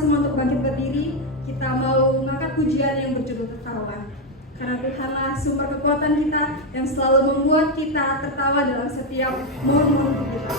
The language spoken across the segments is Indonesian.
semua untuk bangkit berdiri. Kita mau mengangkat pujian yang berjudul Tertawa. Karena Tuhanlah sumber kekuatan kita yang selalu membuat kita tertawa dalam setiap momen hidup kita.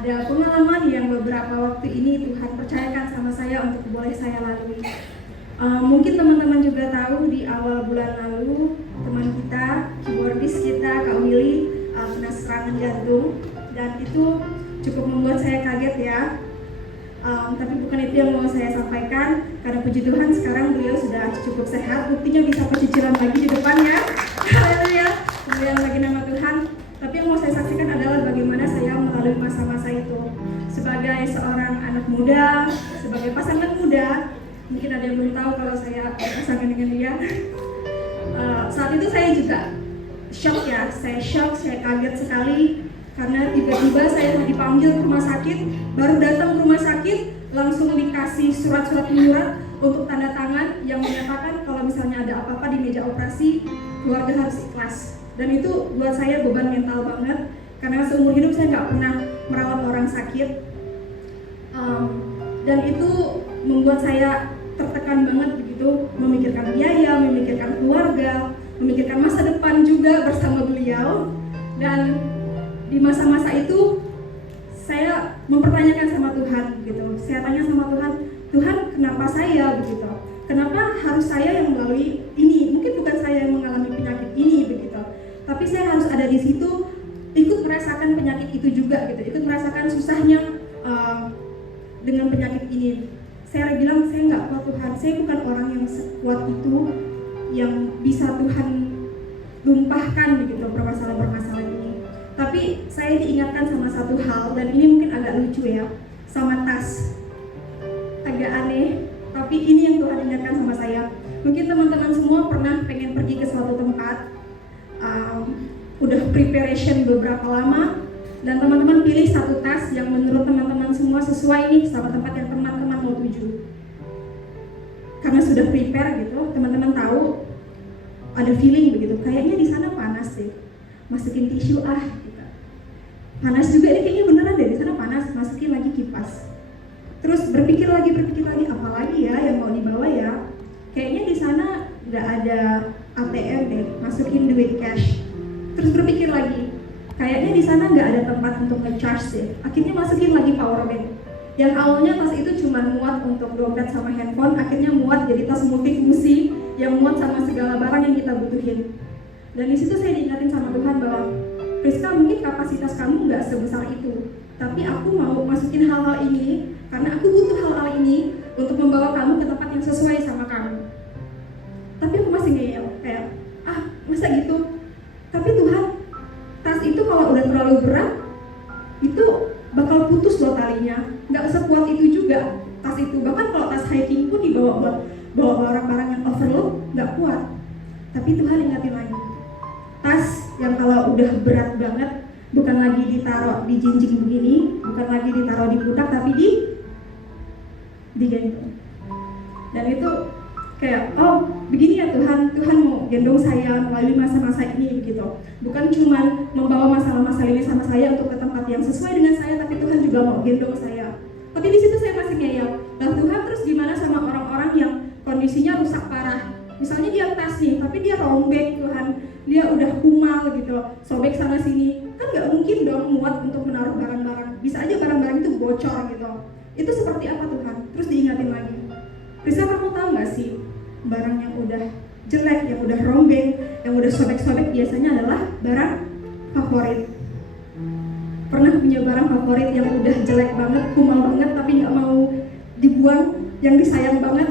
Ada pengalaman yang beberapa waktu ini Tuhan percayakan sama saya untuk boleh saya lalui. Mungkin teman-teman juga tahu di awal bulan lalu teman kita, keyboardis kita, Kak Willy kena serangan jantung dan itu cukup membuat saya kaget ya. Tapi bukan itu yang mau saya sampaikan karena puji Tuhan sekarang beliau sudah cukup sehat, buktinya bisa pecicilan lagi di depannya. Haleluya, kemuliaan bagi nama Tuhan. Tapi yang mau saya saksikan adalah bagaimana saya melalui masa-masa itu sebagai seorang anak muda, sebagai pasangan muda. Mungkin ada yang belum tahu kalau saya pasangan dengan dia. Saat itu saya juga shock ya, saya kaget sekali karena tiba-tiba saya dipanggil ke rumah sakit, baru datang ke rumah sakit langsung dikasih surat-surat menyurat untuk tanda tangan yang menyatakan kalau misalnya ada apa-apa di meja operasi, keluarga harus ikhlas. Dan itu buat saya beban mental banget karena seumur hidup saya nggak pernah merawat orang sakit, dan itu membuat saya tertekan banget begitu, memikirkan biaya, memikirkan keluarga, memikirkan masa depan juga bersama beliau. Dan di masa-masa itu saya mempertanyakan sama Tuhan gitu. Saya tanya sama Tuhan, Tuhan kenapa saya begitu? Kenapa harus saya yang melalui ini? Mungkin bukan saya yang mengalami penyakit ini begitu, tapi saya harus ada di situ, ikut merasakan penyakit itu juga gitu, ikut merasakan susahnya dengan penyakit ini. Saya bilang saya nggak kuat Tuhan, saya bukan orang yang sekuat itu yang bisa Tuhan tumpahkan begitu permasalahan-permasalahan ini. Tapi saya diingatkan sama satu hal, dan ini mungkin agak lucu ya, sama tas. Agak aneh, tapi ini yang Tuhan ingatkan sama saya. Mungkin teman-teman semua pernah pengen pergi ke suatu tempat, udah preparation beberapa lama, dan teman-teman pilih satu tas yang menurut teman-teman semua sesuai nih sama tempat yang teman-teman mau tuju. Karena sudah prepare gitu, teman-teman tahu, ada feeling begitu, kayaknya di sana panas deh, masukin tisu gitu. Panas juga ini kayaknya beneran deh, di sana panas, masukin lagi kipas. Terus berpikir lagi, apalagi ya yang mau dibawa ya? Kayaknya di sana nggak ada ATM deh, masukin duit cash. Terus berpikir lagi, kayaknya di sana nggak ada tempat untuk nge-charge deh. Akhirnya masukin lagi power bank. Yang awalnya tas itu cuma muat untuk dompet sama handphone, akhirnya muat jadi tas multifungsi yang muat sama segala barang yang kita butuhin. Dan di situ saya diingatin sama Tuhan bahwa Priska, mungkin kapasitas kamu nggak sebesar itu, tapi aku mau masukin hal-hal ini karena aku butuh hal-hal ini untuk membawa kamu ke tempat yang sesuai sama kamu. Tapi aku masih ngeyel, kayak masa gitu? Tapi Tuhan, tas itu kalau udah terlalu berat, itu bakal putus loh talinya. Nggak sekuat itu juga tas itu. Bahkan kalau tas hiking pun dibawa buat bawa barang-barang yang overload, nggak kuat. Tapi Tuhan ingatin lagi, tas yang kalau udah berat banget, bukan lagi ditaruh di jinjing begini, bukan lagi ditaruh di pundak, tapi digendong. Dan itu kayak, oh begini ya Tuhan, Tuhan mau gendong saya melalui masa-masa ini begitu. Bukan cuma membawa masalah-masalah ini sama saya untuk ke tempat yang sesuai dengan saya, tapi Tuhan juga mau gendong saya. Tapi di situ saya masih ngeyel, nah Tuhan terus gimana sama orang-orang yang kondisinya rusak parah? Misalnya dia tas nih, tapi dia rombek Tuhan, dia udah kumal gitu, sobek sana sini, kan nggak mungkin dong muat untuk menaruh barang-barang. Bisa aja barang-barang itu bocor gitu. Itu seperti apa Tuhan? Terus diingatin lagi, Risa, kamu tahu nggak sih, barang yang udah jelek, yang udah rombeng, yang udah sobek-sobek biasanya adalah barang favorit. Pernah punya barang favorit yang udah jelek banget, kumal banget, tapi nggak mau dibuang, yang disayang banget?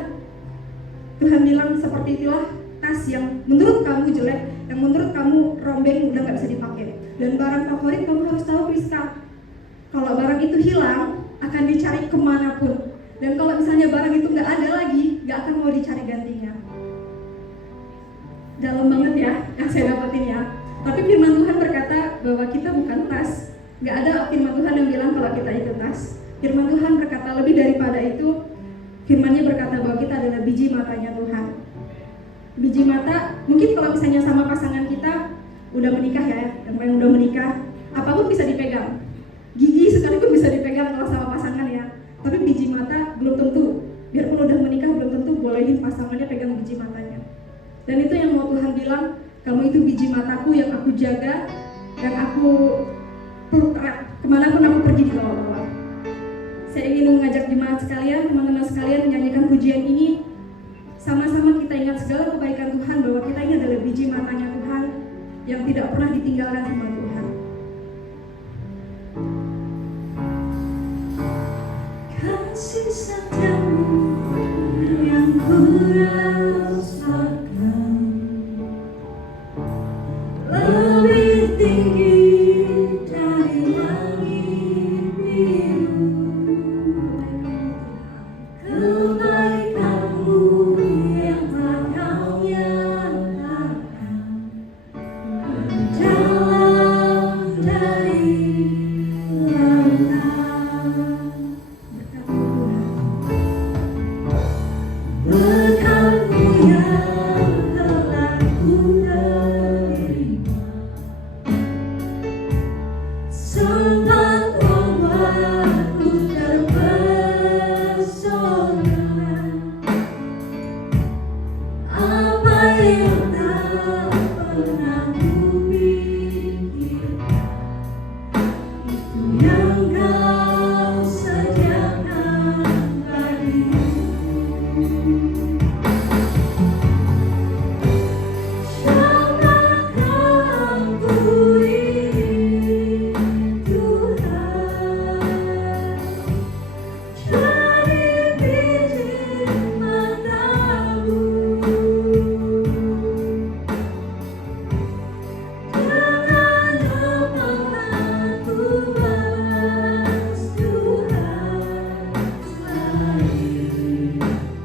Tuhan bilang seperti itulah tas yang menurut kamu jelek, yang menurut kamu rombeng, udah nggak bisa dipakai. Dan barang favorit kamu harus tahu Priska, kalau barang itu hilang akan dicari kemanapun. Dan kalau misalnya barang itu nggak ada lagi, nggak akan mau dicari gantinya. Dalam banget ya yang saya dapetin ya. Tapi firman Tuhan berkata bahwa kita bukan tas. Nggak ada firman Tuhan yang bilang kalau kita itu tas. Firman Tuhan berkata lebih daripada itu. Firman-Nya berkata bahwa kita adalah biji matanya Tuhan. Biji mata, mungkin kalau misalnya sama pasangan kita udah menikah ya, yang udah menikah, apapun bisa dipegang. Gigi sekalipun bisa dipegang kalau sama pasangan ya. Tapi biji mata belum tentu. Biarpun udah menikah belum tentu bolehin pasangannya pegang biji matanya. Dan itu yang mau Tuhan bilang, kamu itu biji mataku yang aku jaga, yang aku peluk erat kemanapun aku pergi di bawah-bawah. Saya ingin mengajak jemaat sekalian, teman-teman sekalian menyanyikan pujian ini. Sama-sama kita ingat segala kebaikan Tuhan, bahwa kita ini adalah biji matanya Tuhan yang tidak pernah ditinggalkan sama Tuhan. Kasih setiamu yang ku rasakan lebih tinggi dari langit biru. Kebaikanmu yang telah kau nyatakan mendalam dari lautan. Berkat-Mu yang telah ku terima, sempat membuatku terpesona. Apa yang tak pernah ku pikirkan yang Kau sediakan bagiku. Siapakah aku ini, Tuhan? Jadi biji matamu, dengan lemah ku balas Tuhan selain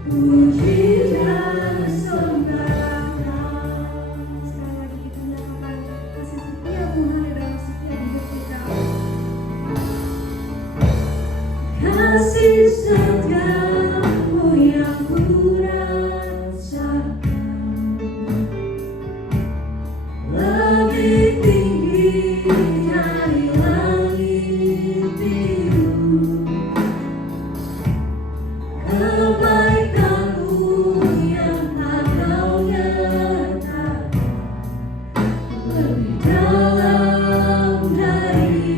puji dan sembah. Sekali lagi kita nyatakan kasih setia Tuhan di dalam setiap hidup kita. Kasih setiamu yang ku rasakan lebih tinggi dari langit biru. Kebaikanmu yang tak Kau nyatakan lebih dalam dari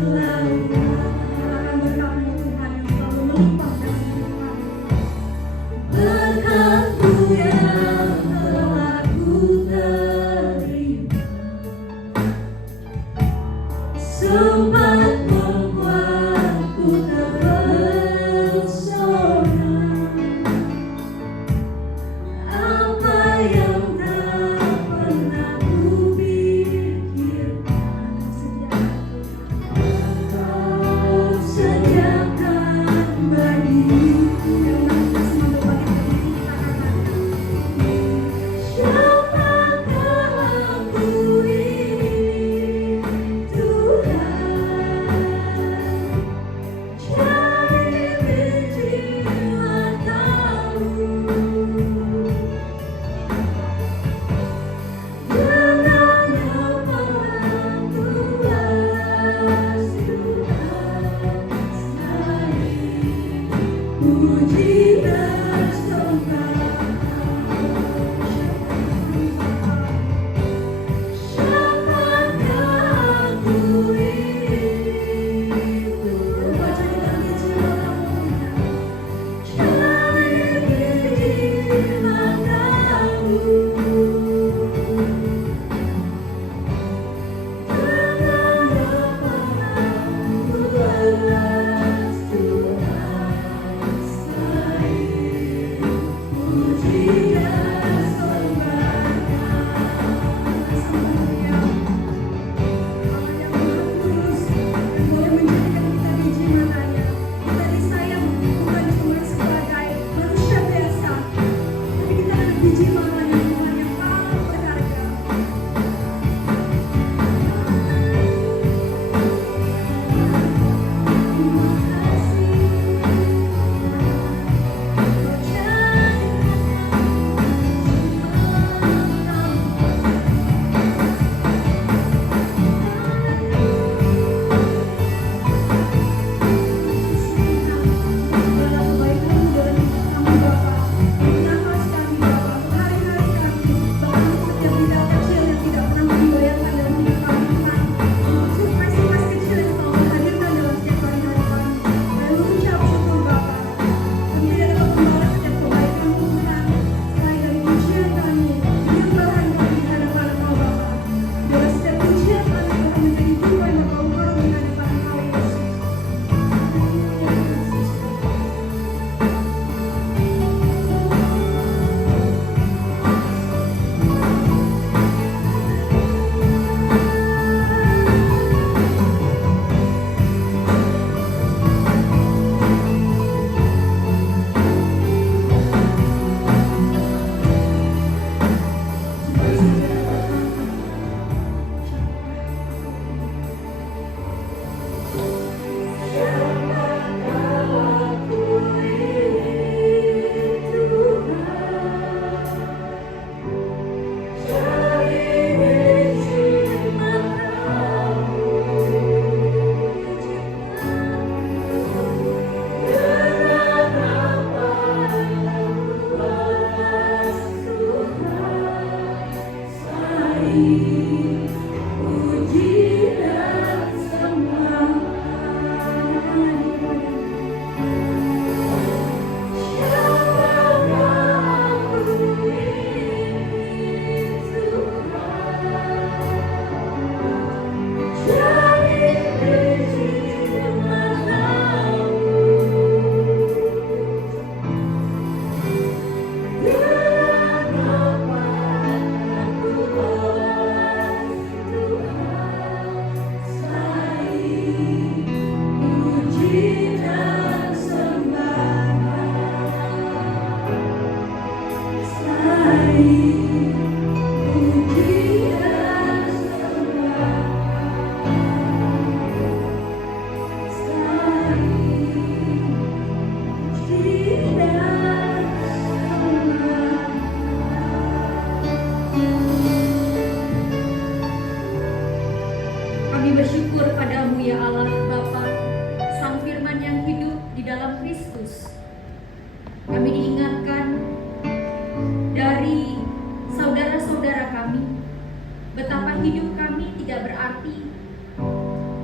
lautan. Nyatakan berkat-Mu Tuhan yang selalu melimpah dalam hidup kami. Berkat-Mu yang telah ku terima, sempat membuatku terpesona. Apa yang tak pernah ku pikirkan, Kau sediakan bagiku. Siapakah aku ini, Tuhan?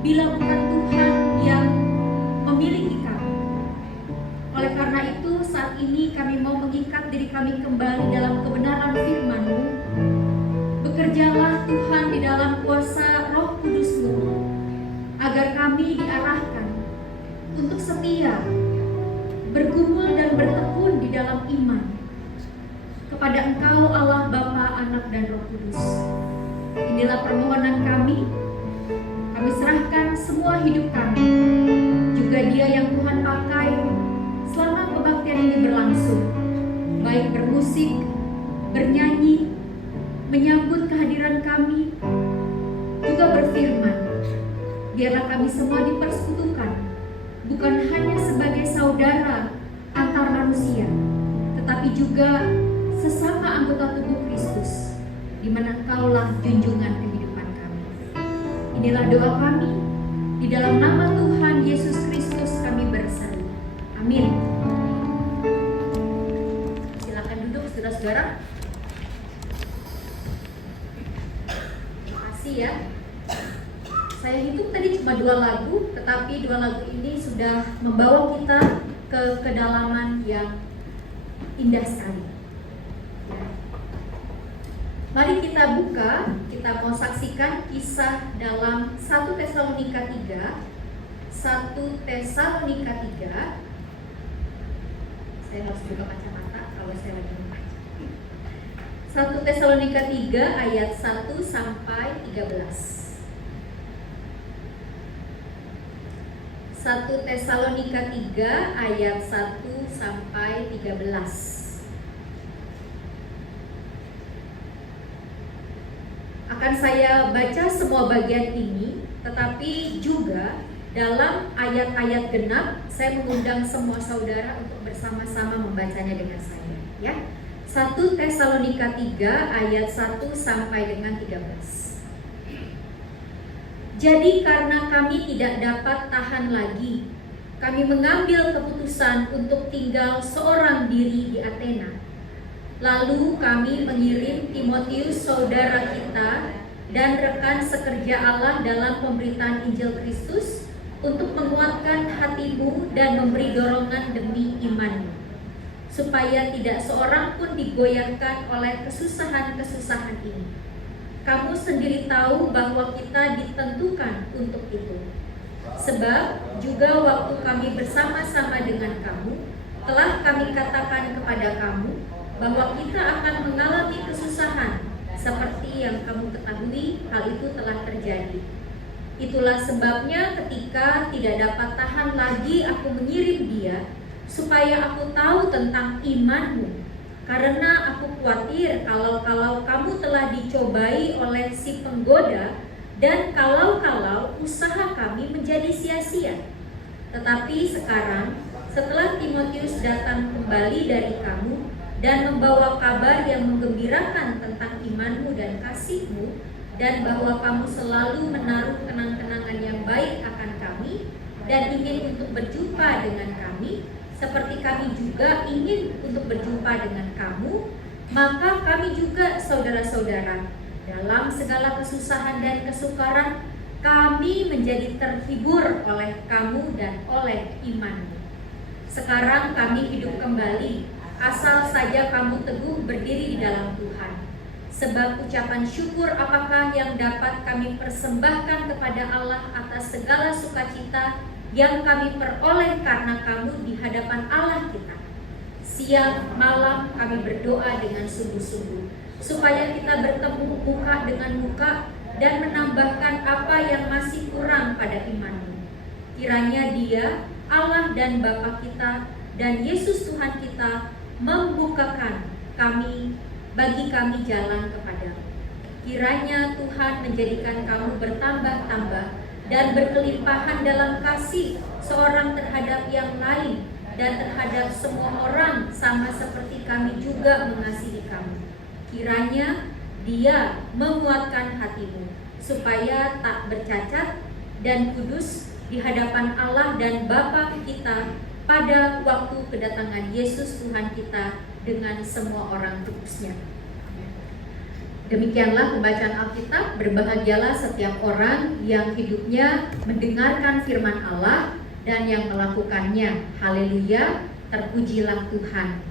bila bukan Tuhan yang memiliki kami. Oleh karena itu, saat ini kami mau mengikat diri kami kembali dalam kebenaran firman-Mu. Bekerjalah Tuhan di dalam kuasa Roh Kudus-Mu, agar kami diarahkan untuk setia, bergumul dan bertekun di dalam iman kepada Engkau Allah Bapa, Anak dan Roh Kudus. Inilah permohonan kami. Kami serahkan semua hidup kami, juga Dia yang Tuhan pakai selama kebaktian ini berlangsung, baik bermusik, bernyanyi, menyambut kehadiran kami, juga berfirman. Biarlah kami semua dipersekutukan, bukan hanya sebagai saudara antar manusia, tetapi juga sesama anggota tubuh Kristus, di mana Engkaulah junjungan kehidupan kami. Inilah doa kami, di dalam nama Tuhan Yesus Kristus kami berseru. Amin. Silakan duduk, saudara-saudara. Ya, saya hitung tadi cuma 2 lagu, tetapi 2 lagu ini sudah membawa kita ke kedalaman yang indah sekali. Ya. Mari kita buka, kita mau saksikan kisah dalam 1 Tesalonika 3. 1 Tesalonika 3. Saya harus buka kacamata kalau saya lagi membaca. 1 Tesalonika 3 ayat 1 sampai 13. 1 Tesalonika 3 ayat 1 sampai 13. Akan saya baca semua bagian ini, tetapi juga dalam ayat-ayat genap saya mengundang semua saudara untuk bersama-sama membacanya dengan saya, ya. 1 Tesalonika 3 ayat 1 sampai dengan 13. Jadi karena kami tidak dapat tahan lagi, kami mengambil keputusan untuk tinggal seorang diri di Athena. Lalu kami mengirim Timotius saudara kita dan rekan sekerja Allah dalam pemberitaan Injil Kristus untuk menguatkan hatimu dan memberi dorongan demi imanmu, supaya tidak seorang pun digoyahkan oleh kesusahan-kesusahan ini. Kamu sendiri tahu bahwa kita ditentukan untuk itu. Sebab juga waktu kami bersama-sama dengan kamu, telah kami katakan kepada kamu bahwa kita akan mengalami kesusahan, seperti yang kamu ketahui hal itu telah terjadi. Itulah sebabnya ketika tidak dapat tahan lagi aku mengirim dia, supaya aku tahu tentang imanmu, karena aku khawatir kalau kamu telah dicobai oleh si penggoda, dan kalau usaha kami menjadi sia-sia. Tetapi sekarang setelah Timotius datang kembali dari kamu dan membawa kabar yang menggembirakan tentang imanmu dan kasihmu, dan bahwa kamu selalu menaruh kenang-kenangan yang baik akan kami dan ingin untuk berjumpa dengan kami, seperti kami juga ingin untuk berjumpa dengan kamu, maka kami juga saudara-saudara, dalam segala kesusahan dan kesukaran, kami menjadi terhibur oleh kamu dan oleh imanmu. Sekarang kami hidup kembali, asal saja kamu teguh berdiri di dalam Tuhan. Sebab ucapan syukur apakah yang dapat kami persembahkan kepada Allah atas segala sukacita yang kami peroleh karena kamu di hadapan Allah kita. Siang malam kami berdoa dengan sungguh-sungguh, supaya kita bertemu muka dengan muka dan menambahkan apa yang masih kurang pada imanmu. Kiranya Dia, Allah dan Bapa kita, dan Yesus Tuhan kita membukakan bagi kami jalan kepadamu. Kiranya Tuhan menjadikan kamu bertambah-tambah dan berkelimpahan dalam kasih seorang terhadap yang lain dan terhadap semua orang, sama seperti kami juga mengasihi kamu. Kiranya Dia menguatkan hatimu supaya tak bercacat dan kudus di hadapan Allah dan Bapa kita pada waktu kedatangan Yesus Tuhan kita dengan semua orang kudusnya. Demikianlah pembacaan Alkitab. Berbahagialah setiap orang yang hidupnya mendengarkan firman Allah dan yang melakukannya. Haleluya, terpujilah Tuhan.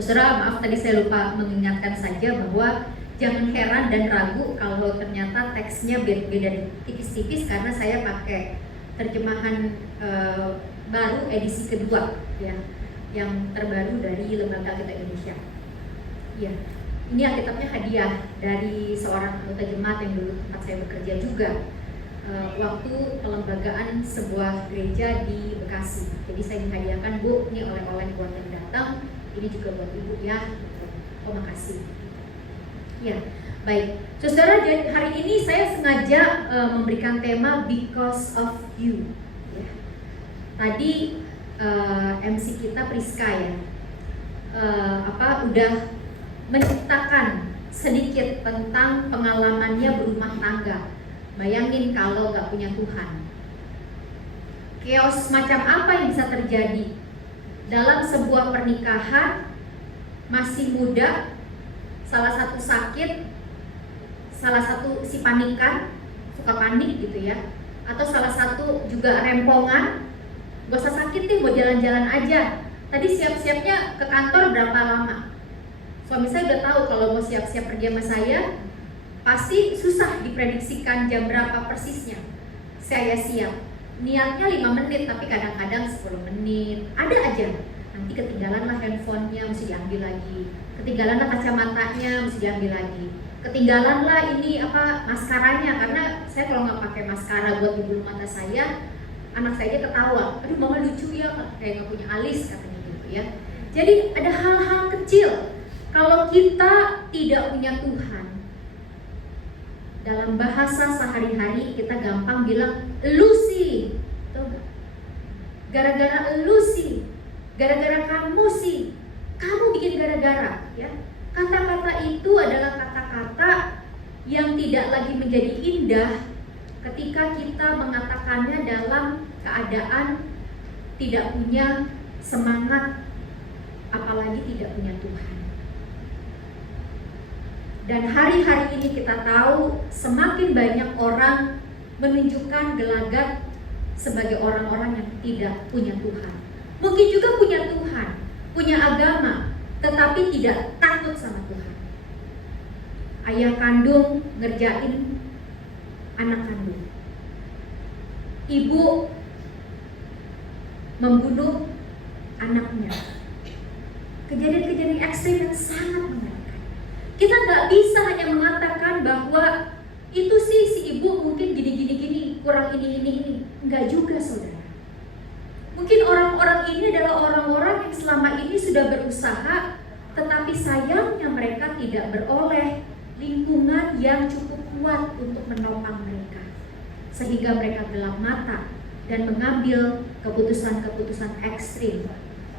Saudara, maaf tadi saya lupa mengingatkan saja bahwa jangan heran dan ragu kalau ternyata teksnya beda tipis-tipis, karena saya pakai terjemahan baru edisi kedua ya, yang terbaru dari Lembaga Alkitab Indonesia. Ya, ini Alkitabnya hadiah dari seorang anggota jemaat yang dulu tempat saya bekerja juga, waktu pelembagaan sebuah gereja di Bekasi. Jadi saya dihadiahkan, Bu, ini oleh-oleh buat yang datang, ini juga buat Ibu ya. Oh, makasih. Ya, baik. Saudara, hari ini saya sengaja memberikan tema Because of You. Ya. Tadi MC kita Priska ya, udah menceritakan sedikit tentang pengalamannya berumah tangga. Bayangin kalau nggak punya Tuhan, chaos macam apa yang bisa terjadi dalam sebuah pernikahan, masih muda, salah satu sakit, salah satu si panikan, suka panik gitu ya, atau salah satu juga rempongan, gak usah sakit nih, mau jalan-jalan aja. Tadi siap-siapnya ke kantor berapa lama? Suami saya udah tahu kalau mau siap-siap pergi sama saya, pasti susah diprediksikan jam berapa persisnya saya siap. Niatnya 5 menit, tapi kadang-kadang 10 menit, ada aja. Nanti ketinggalan lah handphonenya, mesti diambil lagi. Ketinggalan lah kacamatanya, mesti diambil lagi. Ketinggalan lah ini maskaranya, karena saya kalau nggak pakai maskara buat di bulu mata saya, anak saya aja ketawa. Aduh, mama lucu ya, kayak nggak punya alis katanya gitu ya. Jadi ada hal-hal kecil. Kalau kita tidak punya Tuhan, dalam bahasa sehari-hari kita gampang bilang elu sih, tahu nggak? Gara-gara elu sih, gara-gara kamu sih, kamu bikin gara-gara ya. Kata-kata itu adalah kata-kata yang tidak lagi menjadi indah ketika kita mengatakannya dalam keadaan tidak punya semangat, apalagi tidak punya Tuhan. Dan hari-hari ini kita tahu semakin banyak orang menunjukkan gelagat sebagai orang-orang yang tidak punya Tuhan. Mungkin juga punya Tuhan, punya agama, tetapi tidak takut sama Tuhan. Ayah kandung ngerjain anak kandung, ibu membunuh anaknya. Kejadian-kejadian ekstrim yang sangat mengerikan. Kita nggak bisa hanya mengatakan bahwa itu sih si ibu mungkin gini, kurang ini. Enggak juga, saudara. Mungkin orang-orang ini adalah orang-orang yang selama ini sudah berusaha, tetapi sayangnya mereka tidak beroleh lingkungan yang cukup kuat untuk menopang mereka, sehingga mereka gelap mata dan mengambil keputusan-keputusan ekstrim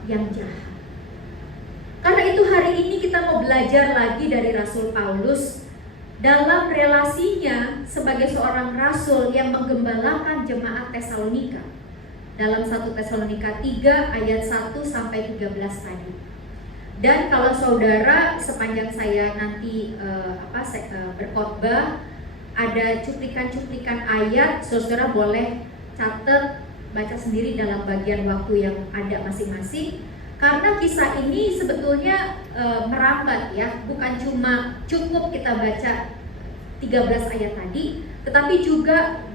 yang jahat. Karena itu hari ini kita mau belajar lagi dari Rasul Paulus dalam relasinya sebagai seorang rasul yang menggembalakan jemaat Tesalonika. Dalam 1 Tesalonika 3 ayat 1 sampai 13 tadi. Dan kalau saudara sepanjang saya nanti berkhotbah ada cuplikan-cuplikan ayat, saudara boleh catat, baca sendiri dalam bagian waktu yang ada masing-masing. Karena kisah ini sebetulnya merambat ya, bukan cuma cukup kita baca 13 ayat tadi, tetapi juga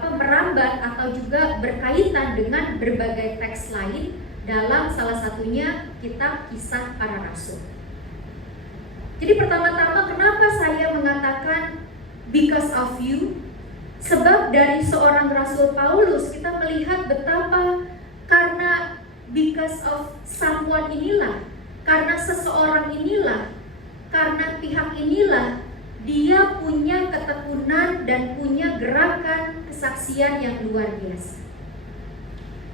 merambat atau juga berkaitan dengan berbagai teks lain dalam salah satunya kitab Kisah Para Rasul. Jadi pertama-tama kenapa saya mengatakan because of you? Sebab dari seorang Rasul Paulus kita melihat betapa karena because of someone inilah, karena seseorang inilah, karena pihak inilah, dia punya ketekunan dan punya gerakan kesaksian yang luar biasa.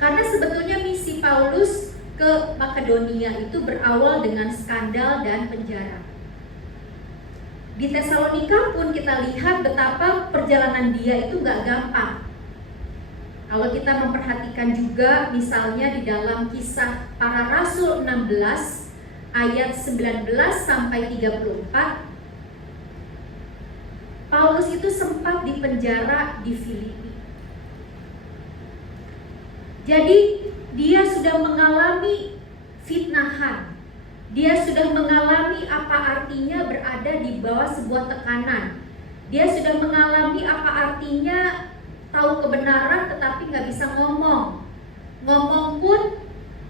Karena sebetulnya misi Paulus ke Makedonia itu berawal dengan skandal dan penjara. Di Tesalonika pun kita lihat betapa perjalanan dia itu gak gampang. Kalau kita memperhatikan juga misalnya di dalam Kisah Para Rasul 16 ayat 19 sampai 34, Paulus itu sempat dipenjara di Filipi. Jadi dia sudah mengalami fitnahan. Dia sudah mengalami apa artinya berada di bawah sebuah tekanan. Dia sudah mengalami apa artinya tahu kebenaran tetapi nggak bisa ngomong. Ngomong pun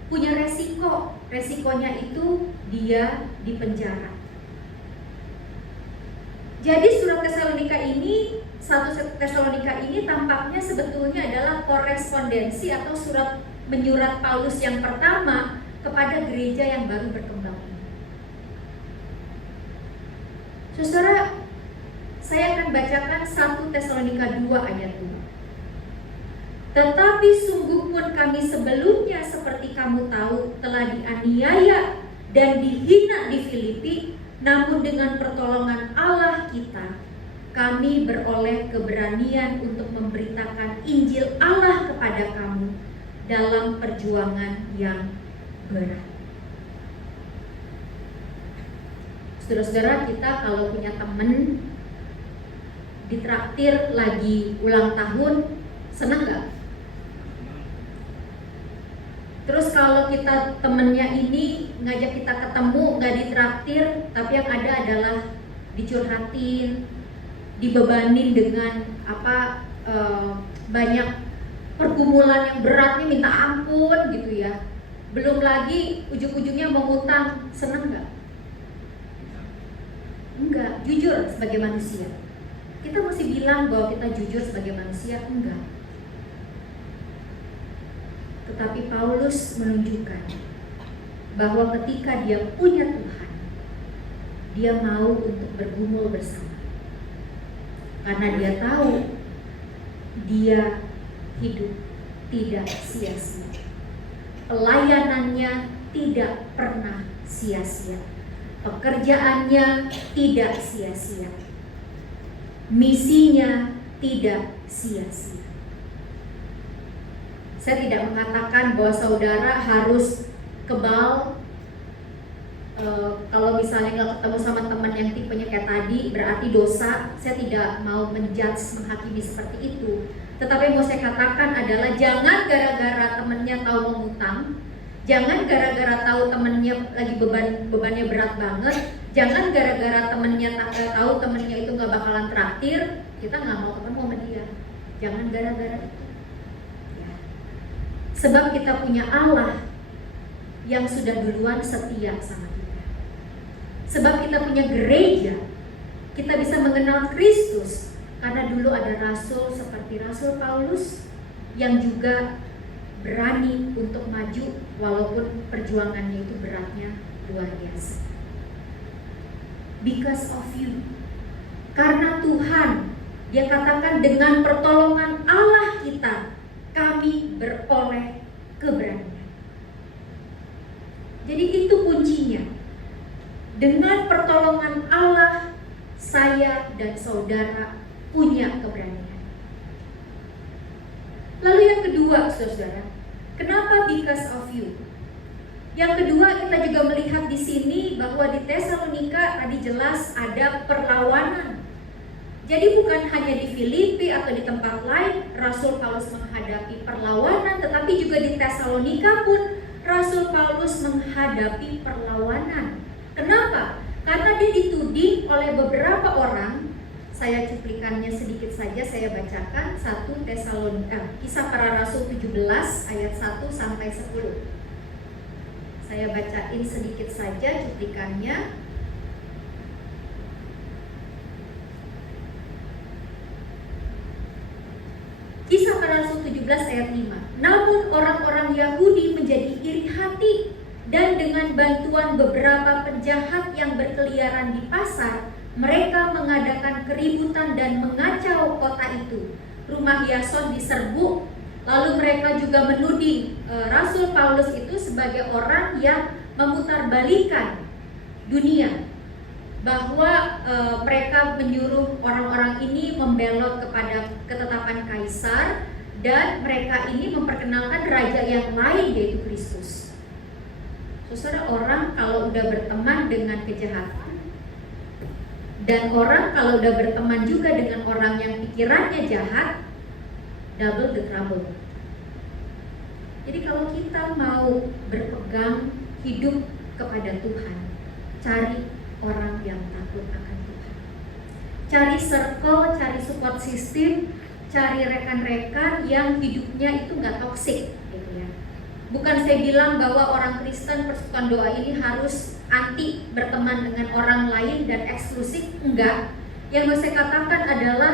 punya resiko. Resikonya itu dia dipenjara. Jadi surat Tesalonika ini, 1 Tesalonika ini tampaknya sebetulnya adalah korespondensi atau surat menyurat Paulus yang pertama kepada gereja yang baru berkembang ini. Saudara, saya akan bacakan 1 Tesalonika 2 ayat 2. Tetapi sungguh pun kami sebelumnya seperti kamu tahu telah dianiaya dan dihina di Filipi, namun dengan pertolongan Allah kita, kami beroleh keberanian untuk memberitakan Injil Allah kepada kamu dalam perjuangan yang berat. Saudara-saudara, kita kalau punya teman ditraktir lagi ulang tahun, senang nggak? Terus kalau kita temennya ini ngajak kita ketemu nggak ditraktir, tapi yang ada adalah dicurhatin, dibebanin dengan banyak pergumulan yang beratnya minta ampun gitu ya. Belum lagi ujung-ujungnya mau ngutang, seneng nggak? Enggak, jujur sebagai manusia. Kita mesti bilang bahwa kita jujur sebagai manusia, enggak. Tetapi Paulus menunjukkan bahwa ketika dia punya Tuhan, dia mau untuk bergumul bersama. Karena dia tahu dia hidup tidak sia-sia. Pelayanannya tidak pernah sia-sia. Pekerjaannya tidak sia-sia. Misinya tidak sia-sia. Saya tidak mengatakan bahwa saudara harus kebal. Kalau misalnya nggak ketemu sama teman yang tipenya kayak tadi, berarti dosa. Saya tidak mau menjudge, menghakimi seperti itu. Tetapi yang mau saya katakan adalah jangan gara-gara temannya tahu mau ngutang, jangan gara-gara tahu temannya lagi bebannya berat banget, jangan gara-gara temannya tahu temannya itu nggak bakalan traktir, kita nggak mau ketemu sama dia. Jangan gara-gara itu. Sebab kita punya Allah yang sudah duluan setia sama kita. Sebab kita punya gereja, kita bisa mengenal Kristus. Karena dulu ada rasul seperti Rasul Paulus yang juga berani untuk maju walaupun perjuangannya itu beratnya luar biasa. Because of you. Karena Tuhan, dia katakan dengan pertolongan Allah kita, kami beroleh keberanian. Jadi itu kuncinya. Dengan pertolongan Allah, saya dan saudara punya keberanian. Lalu yang kedua, saudara, kenapa because of you? Yang kedua, kita juga melihat di sini bahwa di Tesalonika tadi jelas ada perlawanan. Jadi bukan hanya di Filipi atau di tempat lain Rasul Paulus menghadapi perlawanan, tetapi juga di Tesalonika pun Rasul Paulus menghadapi perlawanan. Kenapa? Karena dia dituding oleh beberapa orang. Saya cuplikannya sedikit saja, saya bacakan 1 Tesalonika, Kisah Para Rasul 17 ayat 1 sampai 10. Saya bacain sedikit saja cuplikannya. Kisah Para Rasul 17 ayat 5. Namun orang-orang Yahudi menjadi iri hati, dan dengan bantuan beberapa penjahat yang berkeliaran di pasar, mereka mengadakan keributan dan mengacau kota itu. Rumah Yason diserbu. Lalu mereka juga menuding Rasul Paulus itu sebagai orang yang memutarbalikan dunia, bahwa mereka menyuruh orang-orang ini membelot kepada ketetapan kaisar, dan mereka ini memperkenalkan raja yang lain, yaitu Kristus. Saudara, orang kalau udah berteman dengan kejahatan Dan orang kalau udah berteman juga dengan orang yang pikirannya jahat, double the trouble. Jadi kalau kita mau berpegang hidup kepada Tuhan, cari orang yang takut akan Tuhan. Cari circle, cari support system, cari rekan-rekan yang hidupnya itu nggak toksik gitu ya. Bukan saya bilang bahwa orang Kristen Persekutuan Doa ini harus anti berteman dengan orang lain dan eksklusif, enggak. Yang mau saya katakan adalah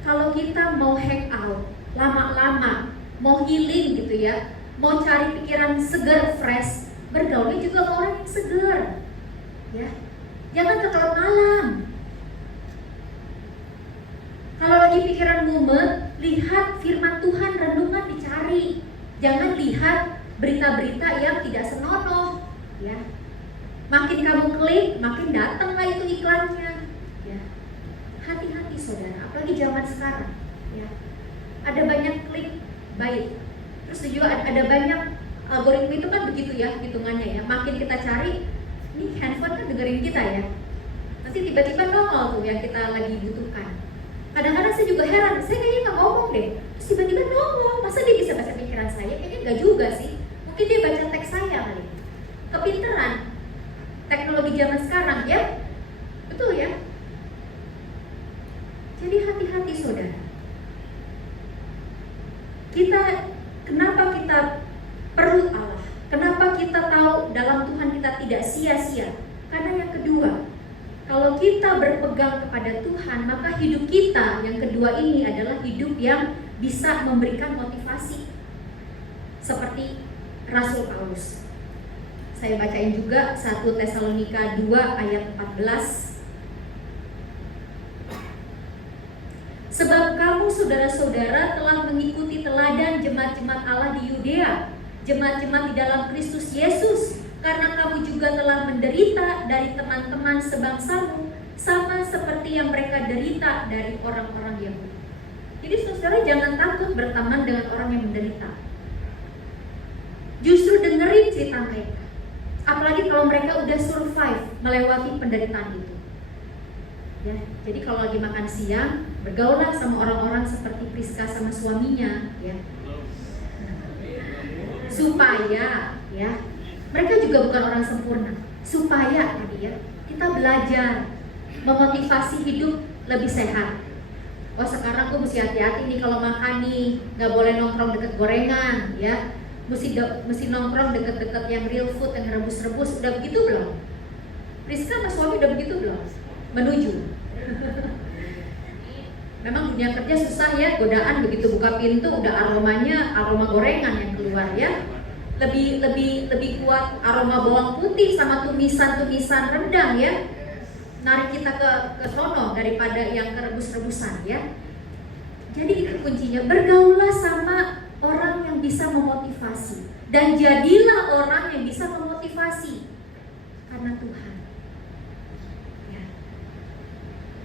kalau kita mau hang out lama-lama, mau healing gitu ya, mau cari pikiran segar, fresh, bergaulnya juga sama orang yang segar ya. Jangan ke klub malam. Kalau lagi pikiran mumet, lihat firman Tuhan, renungan dicari. Jangan lihat berita-berita yang tidak senonoh ya. Makin kamu klik, makin datanglah itu iklannya ya. Hati-hati saudara, apalagi zaman sekarang ya. Ada banyak klik baik. Terus juga ada banyak algoritma itu kan begitu ya hitungannya ya. Makin kita cari, ini handphone kan dengerin kita ya. Nanti tiba-tiba nongol tuh yang kita lagi butuhkan. Kadang-kadang saya juga heran, saya kayaknya nggak ngomong deh, terus tiba-tiba ngomong. Masa dia bisa baca pikiran saya? Kayaknya nggak juga sih. Mungkin dia baca teks saya kali. Kepinteran teknologi zaman sekarang ya, betul ya. Jadi hati-hati saudara. Kenapa kita perlu Allah? Kenapa kita tahu dalam Tuhan kita tidak sia-sia? Karena yang kedua, kalau kita berpegang kepada Tuhan, maka hidup kita yang kedua ini adalah hidup yang bisa memberikan motivasi. Seperti Rasul Paulus. Saya bacain juga 1 Tesalonika 2 ayat 14. Sebab kamu saudara-saudara telah mengikuti teladan jemaat-jemaat Allah di Yudea, jemaat-jemaat di dalam Kristus Yesus, karena kamu juga telah menderita dari teman-teman sebangsamu, sama seperti yang mereka derita dari orang-orang Yahudi. Jadi saudara jangan takut berteman dengan orang yang menderita. Justru dengerin cerita mereka. Apalagi kalau mereka udah survive melewati penderitaan itu. Ya, jadi kalau lagi makan siang, bergaullah sama orang-orang seperti Priska sama suaminya, ya. Supaya, ya, mereka juga bukan orang sempurna. Supaya tadi ya, kita belajar memotivasi hidup lebih sehat. Wah sekarang aku mesti hati-hati nih kalau makan nih, nggak boleh nongkrong deket gorengan, ya. Mesti nongkrong deket-deket yang real food, yang rebus-rebus. Udah begitu belum? Priska sama suami udah begitu belum? Menuju. Memang dunia kerja susah ya, godaan begitu buka pintu udah aroma gorengan yang keluar ya. Lebih kuat aroma bawang putih sama tumisan rendang ya. Narik kita ke sono daripada yang rebus-rebusan ya. Jadi itu kuncinya, bergaullah sama orang yang bisa memotivasi dan jadilah orang yang bisa memotivasi karena Tuhan. Ya.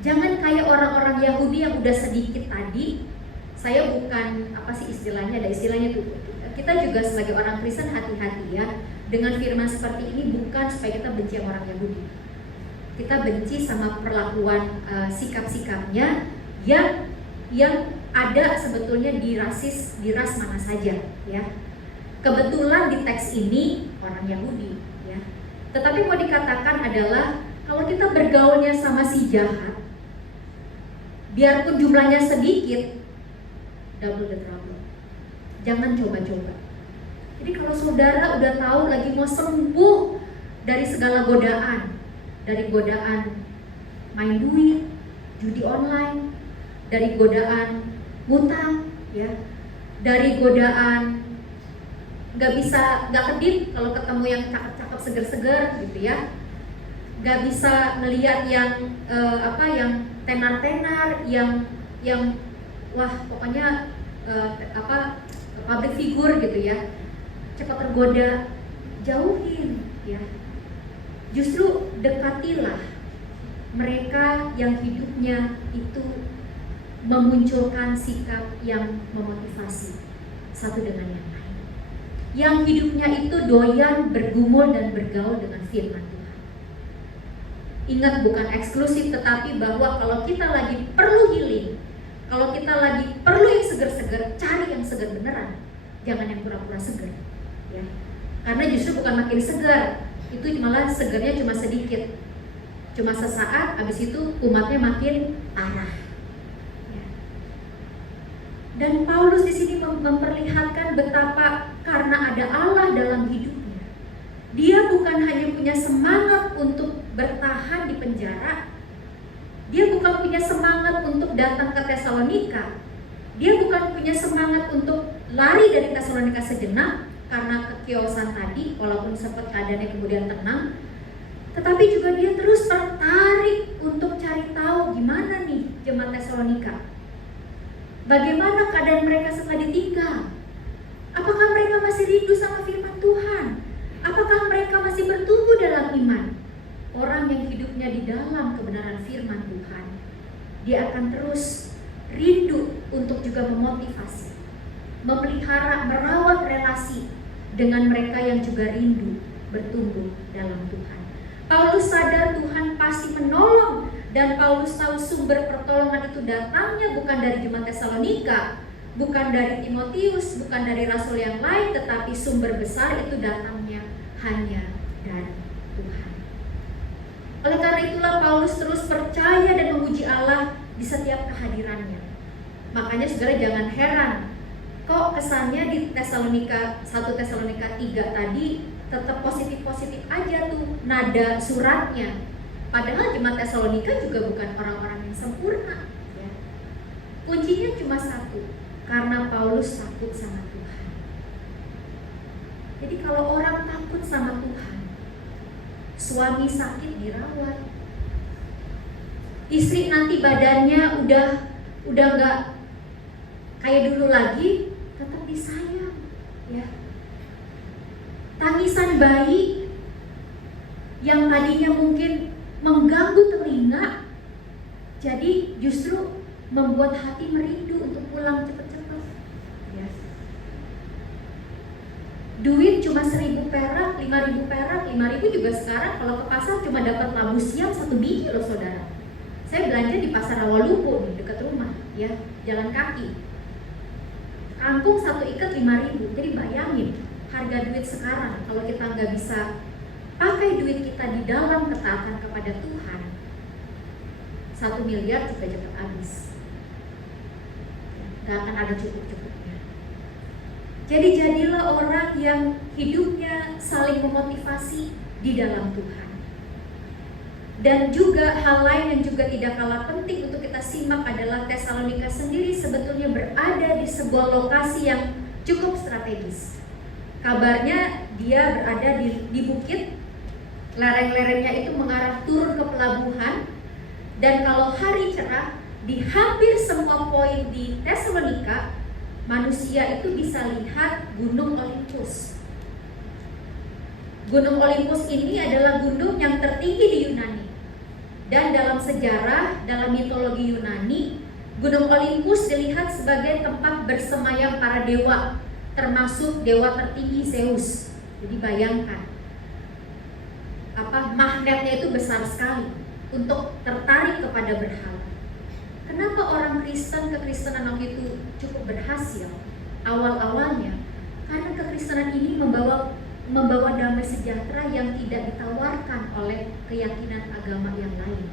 Jangan kayak orang-orang Yahudi yang udah sedikit tadi. Saya bukan apa sih istilahnya, ada istilahnya tuh. Kita juga sebagai orang Kristen hati-hati ya dengan firman seperti ini, bukan supaya kita benci orang Yahudi. Kita benci sama perlakuan sikap-sikapnya yang ada sebetulnya di ras mana saja ya. Kebetulan di teks ini orang Yahudi ya. Tetapi mau dikatakan adalah kalau kita bergaulnya sama si jahat, biarpun jumlahnya sedikit, double the trouble. Jangan coba-coba. Jadi kalau saudara udah tahu lagi mau sembuh dari segala godaan, dari godaan main duit, judi online, dari godaan ngutang, ya, dari godaan nggak kedip kalau ketemu yang cakep-cakep seger-seger gitu ya, nggak bisa ngelihat yang yang tenar-tenar, yang wah pokoknya public figure gitu ya, cepat tergoda, jauhin ya. Justru dekatilah mereka yang hidupnya itu memunculkan sikap yang memotivasi satu dengan yang lain, yang hidupnya itu doyan bergumul dan bergaul dengan firman Tuhan. Ingat, bukan eksklusif, tetapi bahwa kalau kita lagi perlu healing, kalau kita lagi perlu yang seger-seger, cari yang seger beneran, jangan yang pura-pura seger, ya. Karena justru bukan makin segar, itu malah segernya cuma sedikit, cuma sesaat, habis itu kumatnya makin parah. Ya. Dan Paulus di sini memperlihatkan betapa karena ada Allah dalam hidupnya, dia bukan hanya punya semangat untuk bertahan di penjara, dia bukan punya semangat untuk datang ke Tesalonika, dia bukan punya semangat untuk lari dari Tesalonika sejenak karena kekiosaan tadi, walaupun sempat keadaannya kemudian tenang, tetapi juga dia terus tertarik untuk cari tahu gimana nih jemaat Tesalonika, bagaimana keadaan mereka setelah ditinggal, apakah mereka masih rindu sama firman Tuhan, apakah mereka masih bertumbuh dalam iman. Orang yang hidupnya di dalam kebenaran firman Tuhan, dia akan terus rindu untuk juga memotivasi, memelihara, merawat relasi dengan mereka yang juga rindu bertumbuh dalam Tuhan. Paulus sadar Tuhan pasti menolong, dan Paulus tahu sumber pertolongan itu datangnya bukan dari jemaat Tesalonika, bukan dari Timotius, bukan dari rasul yang lain, tetapi sumber besar itu datangnya hanya dari Tuhan. Oleh karena itulah Paulus terus percaya dan memuji Allah di setiap kehadirannya. Makanya saudara jangan heran, kok kesannya di Tesalonika 1 Tesalonika 3 tadi tetap positif-positif aja tuh nada suratnya. Padahal jemaat Tesalonika juga bukan orang-orang yang sempurna, ya. Kuncinya cuma satu, karena Paulus takut sama Tuhan. Jadi kalau orang takut sama Tuhan, suami sakit dirawat, istri nanti badannya udah nggak kayak dulu lagi, tetap disayang, ya. Tangisan bayi yang tadinya mungkin mengganggu telinga, jadi justru membuat hati merindu untuk pulang cepat-cepat, ya. Duit cuma 1.000 perak, 5.000 perak, 5.000 juga sekarang kalau ke pasar cuma dapat labu siam 1 biji loh saudara. Saya belanja di pasar Rawalupo nih, dekat rumah, ya, jalan kaki. Kangkung 1 ikat 5.000, jadi bayangin harga duit sekarang. Kalau kita nggak bisa pakai duit kita di dalam ketaatan kepada Tuhan, 1 miliar juga cepat habis, nggak akan ada cukup-cukupnya. Jadi jadilah orang yang hidupnya saling memotivasi di dalam Tuhan. Dan juga hal lain yang juga tidak kalah penting untuk kita simak adalah Tesalonika sendiri sebetulnya berada di sebuah lokasi yang cukup strategis. Kabarnya dia berada di bukit, lereng-lerengnya itu mengarah turun ke pelabuhan, dan kalau hari cerah di hampir semua poin di Tesalonika, manusia itu bisa lihat Gunung Olympus. Gunung Olympus ini adalah gunung yang tertinggi di Yunani. Dan dalam sejarah, dalam mitologi Yunani, Gunung Olympus dilihat sebagai tempat bersemayam para dewa, termasuk dewa tertinggi Zeus. Jadi bayangkan, magnetnya itu besar sekali untuk tertarik kepada berhala. Kenapa orang Kristen, kekristenan waktu itu cukup berhasil awal-awalnya? Karena kekristenan ini membawa damai sejahtera yang tidak ditawarkan oleh keyakinan agama yang lain.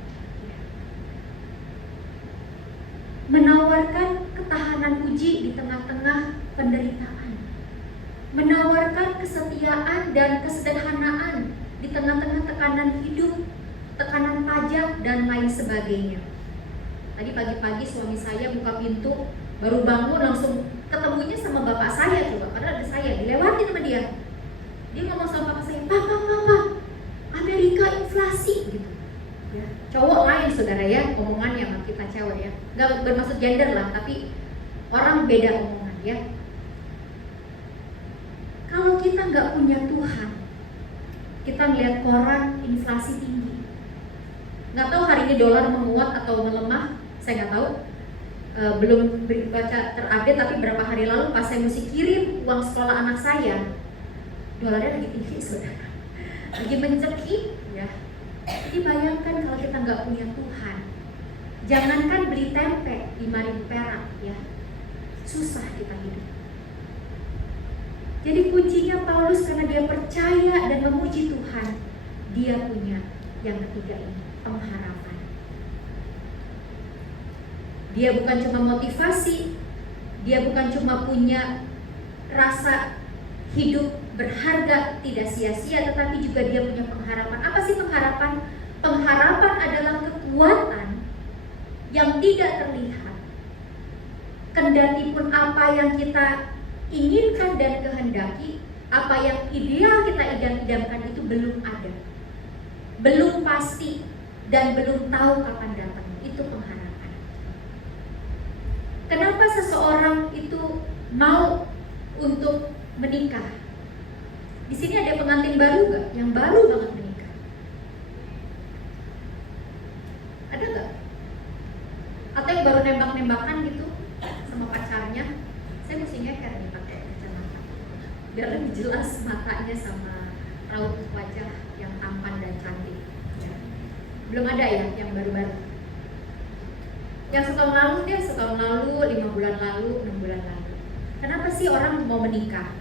Menawarkan ketahanan uji di tengah-tengah penderitaan, menawarkan kesetiaan dan kesederhanaan di tengah-tengah tekanan hidup, tekanan pajak, dan lain sebagainya. Tadi pagi-pagi suami saya buka pintu, baru bangun langsung ketemunya sama bapak saya, coba, padahal ada saya, dilewatin sama dia. Dia ngomong sama bapak saya, Papa, Amerika inflasi, gitu. Ya, cowok lain saudara ya, omongannya sama kita cewek ya, nggak bermaksud gender lah, tapi orang beda omongan ya. Kalau kita nggak punya Tuhan, kita melihat koran inflasi tinggi. Nggak tahu hari ini dolar menguat atau melemah, saya nggak tahu. Belum baca terupdate, tapi berapa hari lalu pas saya mesti kirim uang sekolah anak saya, dolarnya lagi tinggi saudara, lagi mencekik ya. Jadi bayangkan kalau kita nggak punya Tuhan, jangankan beli tempe 5.000 perak ya, susah kita hidup. Jadi kuncinya Paulus karena dia percaya dan memuji Tuhan, dia punya yang ketiga ini, pengharapan. Dia bukan cuma motivasi, dia bukan cuma punya rasa hidup berharga, tidak sia-sia, tetapi juga dia punya pengharapan. Apa sih pengharapan? Pengharapan adalah kekuatan yang tidak terlihat. Kendati pun apa yang kita inginkan dan kehendaki, apa yang ideal kita idam-idamkan itu belum ada, belum pasti, dan belum tahu kapan datang. Itu pengharapan. Kenapa seseorang itu mau untuk menikah? Di sini ada pengantin baru gak? Yang baru banget menikah? Ada gak? Atau yang baru nembak-nembakan gitu sama pacarnya? Saya mesti nyeker nih pakai kacamata biar lebih jelas matanya sama raut wajah yang tampan dan cantik ya. Belum ada ya yang baru-baru? Yang setahun lalu deh, setahun lalu, 5 bulan lalu, 6 bulan lalu. Kenapa sih orang mau menikah?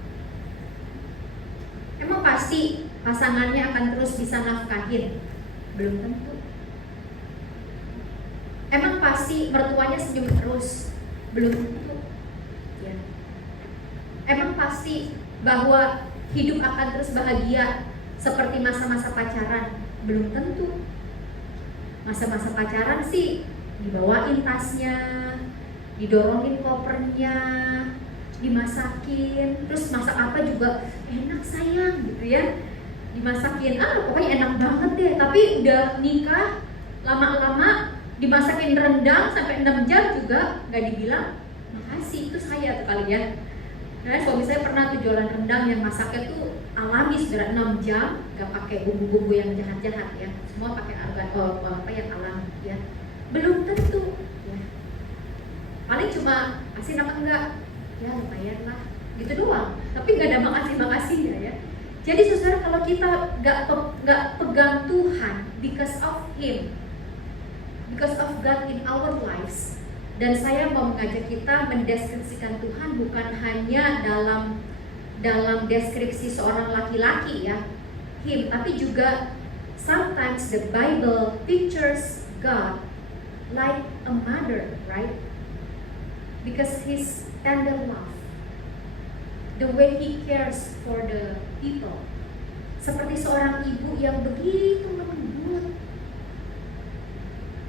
Emang pasti pasangannya akan terus bisa nafkahin? Belum tentu. Emang pasti mertuanya senyum terus? Belum tentu ya. Emang pasti bahwa hidup akan terus bahagia seperti masa-masa pacaran? Belum tentu. Masa-masa pacaran sih dibawain tasnya, didorongin kopernya, dimasakin, terus masak apa juga enak sayang gitu ya, dimasakin, pokoknya enak banget deh. Tapi udah nikah, lama-lama dimasakin rendang sampai 6 jam juga nggak dibilang makasih. Itu saya tuh kali ya. Nah, suami saya pernah tuh jualan rendang yang masaknya tuh alami sudah 6 jam, nggak pakai bumbu-bumbu yang jahat-jahat ya, semua pakai apa yang alami ya. Belum tentu ya. Paling cuma asin apa enggak? Ya lumayan lah, gitu doang. Tapi nggak ada makasih-makasihnya ya. Jadi saudara, kalau kita nggak pegang Tuhan, because of Him, because of God in our lives. Dan saya mau mengajak kita mendeskripsikan Tuhan bukan hanya dalam deskripsi seorang laki-laki ya, Him, tapi juga sometimes the Bible pictures God like a mother, right? Because His tender love, the way He cares for the people, seperti seorang ibu yang begitu lembut,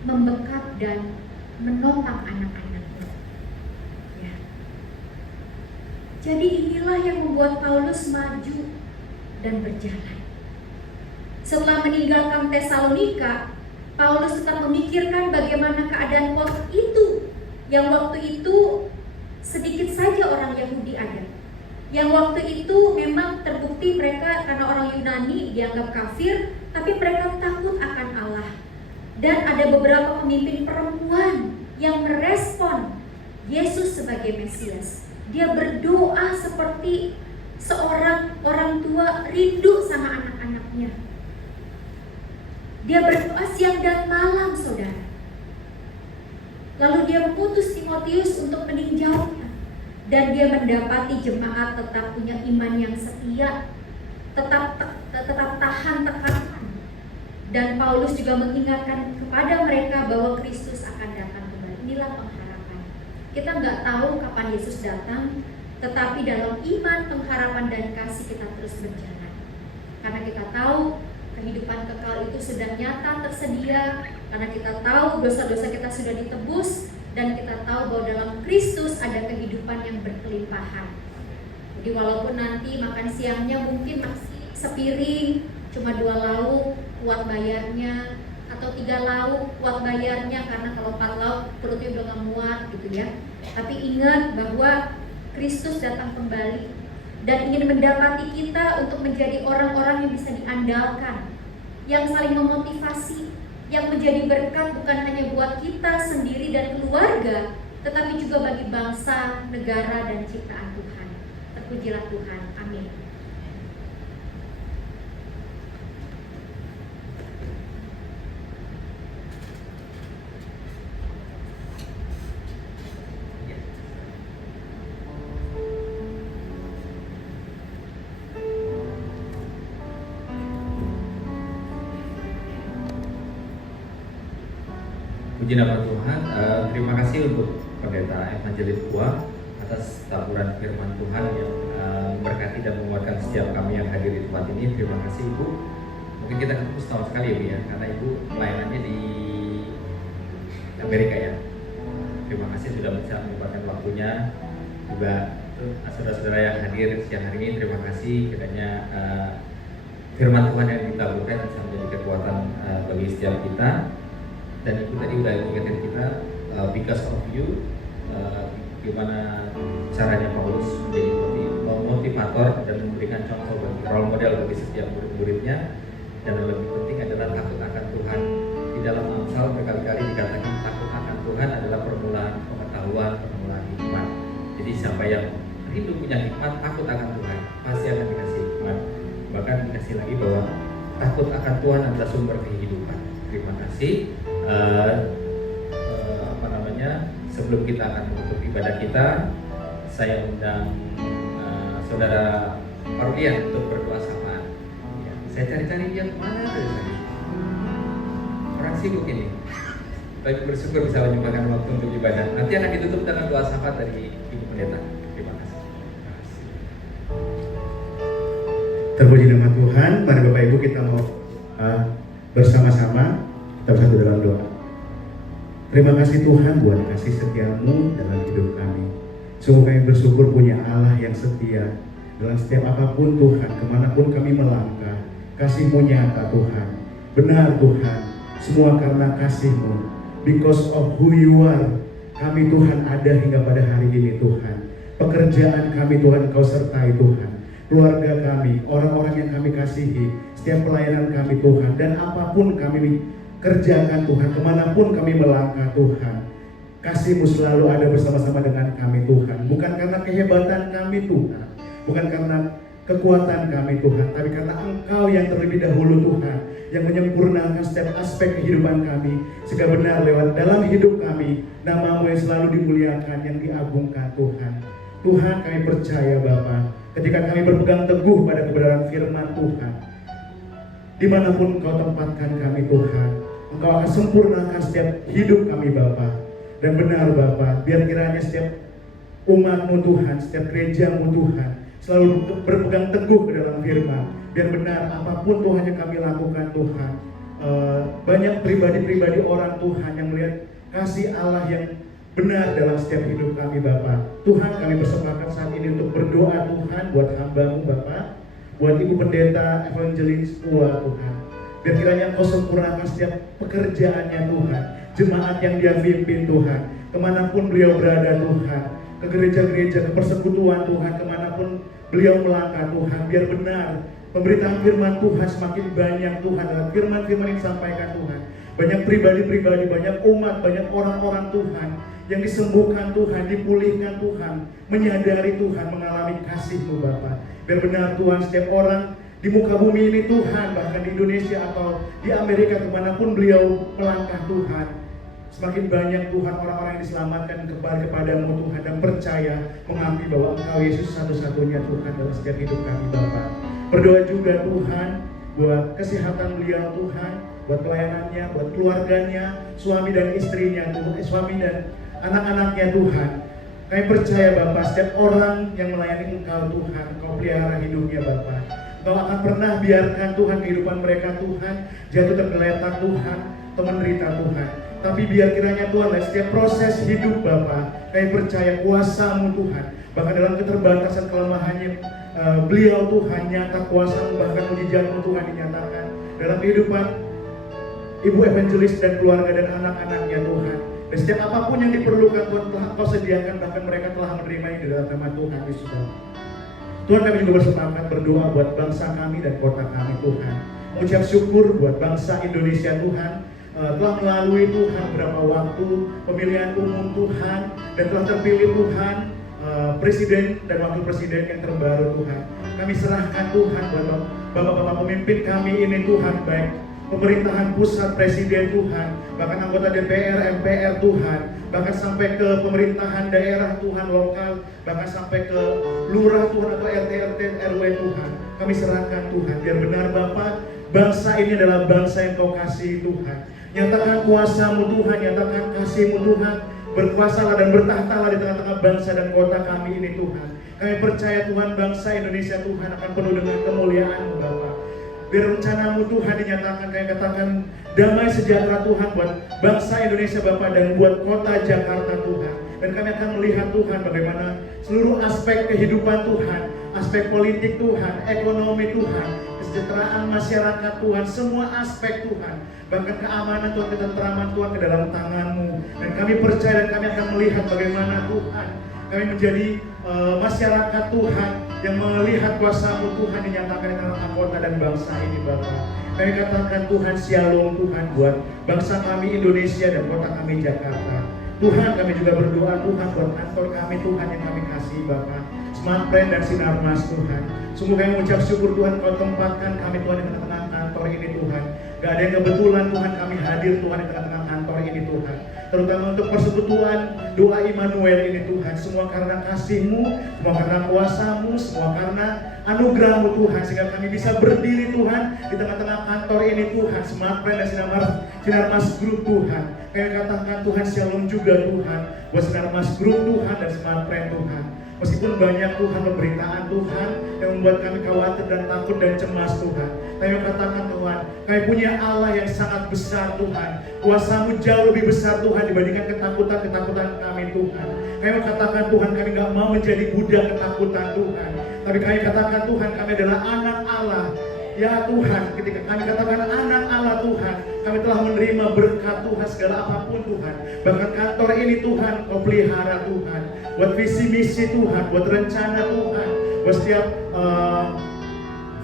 membekap dan menopang anak-anaknya. Ya. Jadi inilah yang membuat Paulus maju dan berjalan. Setelah meninggalkan Tesalonika, Paulus tetap memikirkan bagaimana keadaan waktu itu, yang waktu itu sedikit saja orang Yahudi ada, yang waktu itu memang terbukti mereka karena orang Yunani dianggap kafir, tapi mereka takut akan Allah. Dan ada beberapa pemimpin perempuan yang merespon Yesus sebagai Mesias. Dia berdoa seperti seorang orang tua rindu sama anak-anaknya. Dia berdoa siang dan malam, saudara. Lalu dia mengutus Timotius untuk meninjaunya. Dan dia mendapati jemaat tetap punya iman yang setia, tetap tahan tekanan. Dan Paulus juga mengingatkan kepada mereka bahwa Kristus akan datang kembali. Inilah pengharapan. Kita nggak tahu kapan Yesus datang, tetapi dalam iman, pengharapan, dan kasih kita terus berjalan. Karena kita tahu kehidupan kekal itu sudah nyata tersedia, karena kita tahu dosa-dosa kita sudah ditebus, dan kita tahu bahwa dalam Kristus ada kehidupan yang berkelimpahan. Jadi walaupun nanti makan siangnya mungkin masih sepiring, cuma 2 lauk kuat bayarnya, atau 3 lauk kuat bayarnya, karena kalau 4 lauk perutnya udah gak muat gitu ya. Tapi ingat bahwa Kristus datang kembali dan ingin mendapati kita untuk menjadi orang-orang yang bisa diandalkan, yang saling memotivasi, yang menjadi berkat bukan hanya buat kita sendiri dan keluarga, tetapi juga bagi bangsa, negara, dan ciptaan Tuhan. Terpujilah Tuhan. Amin. Puji nama Tuhan. Terima kasih untuk Pendeta Evangelis Pua atas taburan firman Tuhan yang memberkati dan menguatkan setiap kami yang hadir di tempat ini. Terima kasih Ibu. Mungkin kita ketemu setahun sekali ya Bu ya, karena Ibu pelayanannya di Amerika ya. Terima kasih sudah bisa menyempatkan waktunya. Juga saudara-saudara yang hadir siang hari ini, terima kasih kiranya firman Tuhan yang ditaburkan bisa menjadi kekuatan bagi setiap kita. Dan Ibu tadi udah ingetin kita because of you, gimana caranya Paulus menjadi motivator dan memberikan contoh bagi role model bagi setiap murid-muridnya. Dan yang lebih penting adalah takut akan Tuhan. Di dalam Amsal berkali-kali dikatakan takut akan Tuhan adalah permulaan pengetahuan, permulaan hikmat. Jadi siapa yang rindu punya hikmat, takut akan Tuhan, pasti akan dikasih hikmat. Bahkan dikasih lagi bahwa takut akan Tuhan adalah sumber kehidupan. Terima kasih. Sebelum kita akan menutup ibadah kita, saya undang saudara Parlian untuk berdoa sapaan. Ya, saya cari-cari dia kemana dari tadi. Orang sibuk ini. Tapi bersyukur bisa menyempatkan waktu untuk ibadah. Nanti akan ditutup dengan doa syafaat dari Ibu Pendeta. Terima kasih. Terpuji nama Tuhan. Mari Bapak Ibu kita mau bersama-sama kita bersatu dalam doa. Terima kasih Tuhan buat kasih setiamu dalam hidup kami. Sungguh kami bersyukur punya Allah yang setia dalam setiap apapun Tuhan, kemanapun kami melangkah. Kasih-Mu nyata Tuhan. Benar Tuhan, semua karena kasih-Mu. Because of who you are, kami Tuhan ada hingga pada hari ini Tuhan. Pekerjaan kami Tuhan Kau sertai Tuhan. Keluarga kami, orang-orang yang kami kasihi, setiap pelayanan kami Tuhan, dan apapun kami kerjakan Tuhan, kemanapun kami melangkah Tuhan, kasih-Mu selalu ada bersama-sama dengan kami Tuhan. Bukan karena kehebatan kami Tuhan, bukan karena kekuatan kami Tuhan, tapi karena Engkau yang terlebih dahulu Tuhan, yang menyempurnakan setiap aspek kehidupan kami, sehingga benar lewat dalam hidup kami, nama-Mu yang selalu dimuliakan, yang diagungkan Tuhan. Tuhan, kami percaya Bapa, ketika kami berpegang teguh pada kebenaran firman Tuhan, dimanapun Engkau tempatkan kami Tuhan, Engkau akan sempurnakan setiap hidup kami Bapa. Dan benar Bapa, biar kiranya setiap umat-Mu Tuhan, setiap gereja-Mu Tuhan selalu berpegang teguh ke dalam firman. Biar benar apapun Tuhan yang kami lakukan Tuhan, banyak pribadi-pribadi orang Tuhan yang melihat kasih Allah yang benar dalam setiap hidup kami Bapa. Tuhan, kami bersepakat saat ini untuk berdoa Tuhan buat hamba-Mu Bapa, buat Ibu Pendeta Evangelis Pua Tuhan. Biar kiranya Engkau sempurnakan setiap pekerjaannya Tuhan, jemaat yang Dia pimpin Tuhan, kemanapun beliau berada Tuhan, ke gereja-gereja, ke persekutuan Tuhan, kemanapun beliau melangkah Tuhan, biar benar pemberitaan firman Tuhan semakin banyak Tuhan, dalam firman-firman yang disampaikan Tuhan, banyak pribadi-pribadi, banyak umat, banyak orang-orang Tuhan yang disembuhkan Tuhan, dipulihkan Tuhan, menyadari Tuhan, mengalami kasih-Mu Bapa. Biar benar Tuhan, setiap orang di muka bumi ini Tuhan, bahkan di Indonesia atau di Amerika, kemanapun beliau melangkah Tuhan, semakin banyak Tuhan orang-orang yang diselamatkan kembali kepada-Mu Tuhan, dan percaya mengakui bahwa Engkau Yesus satu-satunya Tuhan dalam setiap hidup kami Bapa. Berdoa juga Tuhan buat kesehatan beliau Tuhan, buat pelayanannya, buat keluarganya, suami dan istrinya Tuhan, suami dan anak-anaknya Tuhan. Kami percaya Bapa, setiap orang yang melayani Engkau Tuhan, Engkau pelihara hidupnya Bapa. Engkau akan pernah biarkan Tuhan kehidupan mereka Tuhan jatuh tergeletak Tuhan atau menderita Tuhan. Tapi biar kiranya Tuhan, setiap proses hidup Bapa, kami percaya kuasa-Mu Tuhan, bahkan dalam keterbatasan kelemahannya beliau Tuhan, nyata kuasa-Mu, bahkan mujizat-Mu Tuhan dinyatakan dalam kehidupan Ibu Evangelis dan keluarga dan anak-anaknya Tuhan. Dan setiap apapun yang diperlukan Tuhan telah Kau sediakan, bahkan mereka telah menerimanya di dalam nama Tuhan Yesus. Tuhan, kami juga bersepakat berdoa buat bangsa kami dan kota kami Tuhan. Mengucap syukur buat bangsa Indonesia Tuhan, telah melalui Tuhan beberapa waktu pemilihan umum Tuhan, dan telah terpilih Tuhan presiden dan wakil presiden yang terbaru Tuhan. Kami serahkan Tuhan buat Bapak-Bapak pemimpin kami ini Tuhan, baik pemerintahan pusat, presiden Tuhan, bahkan anggota DPR, MPR Tuhan, bahkan sampai ke pemerintahan daerah Tuhan, lokal, bahkan sampai ke lurah Tuhan atau RT, RW Tuhan. Kami serahkan Tuhan, biar benar Bapak, bangsa ini adalah bangsa yang Kau kasih Tuhan, Nyatakan kuasa-Mu Tuhan, nyatakan kasih-Mu Tuhan. Berkuasalah dan bertahtalah di tengah-tengah bangsa dan kota kami ini Tuhan. Kami percaya Tuhan, bangsa Indonesia Tuhan akan penuh dengan kemuliaan-Mu Bapa. Biar rencana-Mu Tuhan dinyatakan, kami katakan damai sejahtera Tuhan buat bangsa Indonesia Bapa dan buat kota Jakarta Tuhan. Dan kami akan melihat Tuhan bagaimana seluruh aspek kehidupan Tuhan, aspek politik Tuhan, ekonomi Tuhan, kesejahteraan masyarakat Tuhan, semua aspek Tuhan, bahkan keamanan Tuhan, ketentraman Tuhan ke dalam tangan-Mu. Dan kami percaya dan kami akan melihat bagaimana Tuhan kami menjadi masyarakat Tuhan yang melihat kuasa-Mu Tuhan dinyatakan di tengah kota dan bangsa ini Bapa. Kami katakan Tuhan shalom Tuhan buat bangsa kami Indonesia dan kota kami Jakarta. Tuhan, kami juga berdoa Tuhan buat kantor kami Tuhan yang kami kasih Bapa, Smart Plan dan Sinar Mas Tuhan. Sungguh kami mengucap syukur Tuhan Kau tempatkan kami Tuhan di tengah-tengah kantor ini Tuhan. Gak ada yang kebetulan Tuhan kami hadir Tuhan di tengah-tengah kantor ini Tuhan. Terutama untuk persekutuan doa Immanuel ini Tuhan. Semua karena kasih-Mu, semua karena kuasa-Mu, semua karena anugerah-Mu Tuhan. Sehingga kami bisa berdiri Tuhan di tengah-tengah kantor ini Tuhan. Smart Plan dan Sinar Mas Group Tuhan. Kami katakan Tuhan shalom juga Tuhan buat Sinar Mas Group Tuhan dan Smart Plan Tuhan. Meskipun banyak Tuhan pemberitaan Tuhan yang membuat kami khawatir dan takut dan cemas Tuhan, kami katakan Tuhan, kami punya Allah yang sangat besar Tuhan. Kuasa-Mu jauh lebih besar Tuhan dibandingkan ketakutan kami Tuhan. Kami katakan Tuhan, kami gak mau menjadi budak ketakutan Tuhan, tapi kami katakan Tuhan, kami adalah anak Allah. Ya Tuhan, ketika kami katakan anak Allah Tuhan, kami telah menerima berkat Tuhan segala apapun Tuhan. Bahkan kantor ini Tuhan Kau pelihara Tuhan, buat visi misi Tuhan, buat rencana Tuhan, buat setiap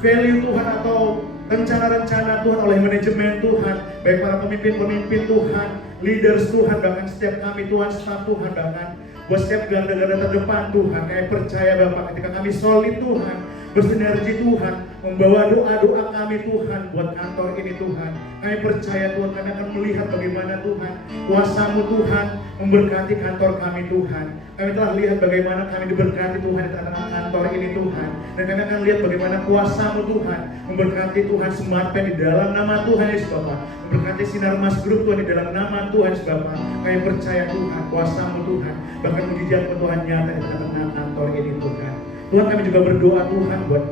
value Tuhan atau rencana-rencana Tuhan oleh manajemen Tuhan, baik para pemimpin-pemimpin Tuhan, leaders Tuhan, bahkan setiap kami Tuhan, staf Tuhan, bahkan buat setiap garda-garda terdepan Tuhan. Kami percaya Bapak, ketika kami solid Tuhan, bersinergi Tuhan, membawa doa-doa kami Tuhan buat kantor ini Tuhan. Kami percaya Tuhan, kami akan melihat bagaimana Tuhan kuasa-Mu Tuhan memberkati kantor kami Tuhan. Kami telah lihat bagaimana kami diberkati Tuhan di tengah kantor ini Tuhan. Dan kami akan lihat bagaimana kuasa-Mu Tuhan memberkati Tuhan Smart Plan di dalam nama Tuhan Yesus Bapa. Memberkati Sinar Mas Group Tuhan di dalam nama Tuhan Yesus Bapa. Kami percaya Tuhan, kuasa-Mu Tuhan, bahkan mujizat Tuhan nyata di tengah kantor ini Tuhan. Tuhan, kami juga berdoa Tuhan buat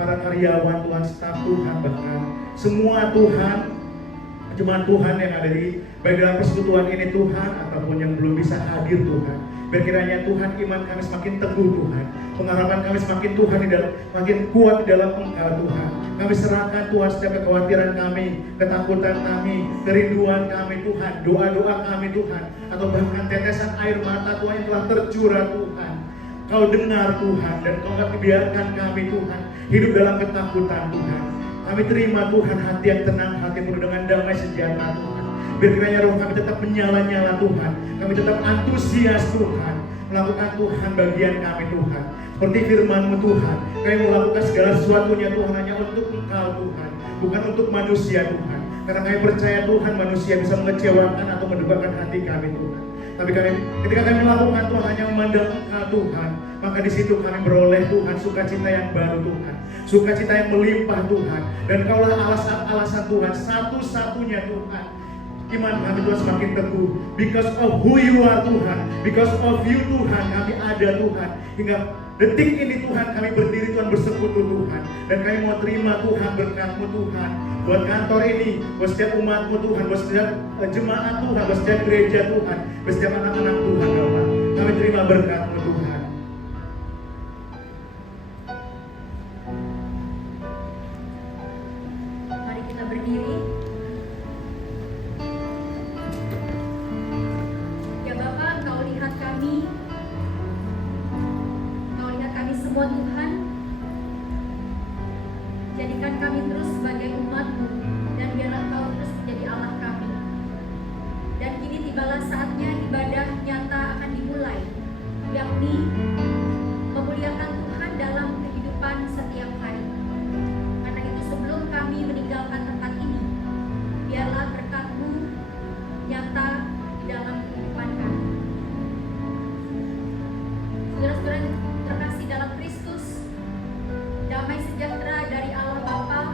para karyawan Tuhan, staf Tuhan, bahkan semua Tuhan, jemaat Tuhan yang ada di baik dalam persekutuan ini Tuhan ataupun yang belum bisa hadir Tuhan. Biar kiranya Tuhan iman kami semakin teguh Tuhan, pengharapan kami semakin Tuhan makin kuat di dalam Engkau Tuhan. Kami serahkan Tuhan setiap kekhawatiran kami, ketakutan kami, kerinduan kami Tuhan, doa-doa kami Tuhan, atau bahkan tetesan air mata Tuhan yang telah tercurah Tuhan. Kau dengar Tuhan, dan Kau gak biarkan kami Tuhan hidup dalam ketakutan Tuhan. Kami terima Tuhan hati yang tenang, hati penuh dengan damai sejahtera Tuhan. Biar kiranya roh kami tetap menyala-nyala Tuhan, kami tetap antusias Tuhan, melakukan Tuhan bagian kami Tuhan. Seperti firman-Mu Tuhan, kami melakukan segala sesuatunya Tuhan hanya untuk Engkau Tuhan, bukan untuk manusia Tuhan. Karena kami percaya Tuhan manusia bisa mengecewakan atau mendukakan hati kami Tuhan. Tapi ketika kami melakukan Tuhan hanya memandang Engkau Tuhan, maka di situ kami beroleh Tuhan sukacita yang baru Tuhan, sukacita yang melimpah Tuhan. Dan Kaulah alasan Tuhan, satu-satunya Tuhan. Iman kami Tuhan semakin teguh. Because of who You are Tuhan, because of You Tuhan, kami ada Tuhan. Hingga detik ini Tuhan kami berdiri Tuhan, bersekutu Tuhan. Dan kami mau terima Tuhan berkat-Mu Tuhan buat kantor ini, buat setiap umat-Mu Tuhan, buat setiap jemaat Tuhan, buat setiap gereja Tuhan, buat setiap anak-anak Tuhan Bapak. Kami terima berkat-Mu Tuhan. Mari kita berdiri. Ya Bapak, Engkau lihat kami, Engkau lihat kami semua Tuhan. Jadikan kami terus sebagai umat-Mu, dan biarlah Engkau terus menjadi Allah kami. Dan kini tibalah saatnya ibadah nyata akan dimulai, yakni memuliakan Tuhan dalam kehidupan setiap hari. Karena itu sebelum kami meninggalkan tempat ini, biarlah berkat-Mu nyata di dalam kehidupan kami. Saudara-saudara terkasih dalam Kristus, damai sejahtera dari Allah Bapa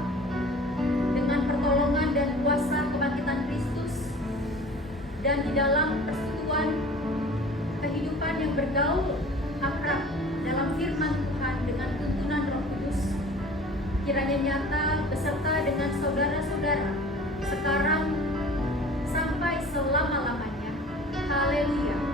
kiranya nyata beserta dengan saudara-saudara sekarang sampai selama-lamanya. Haleluya.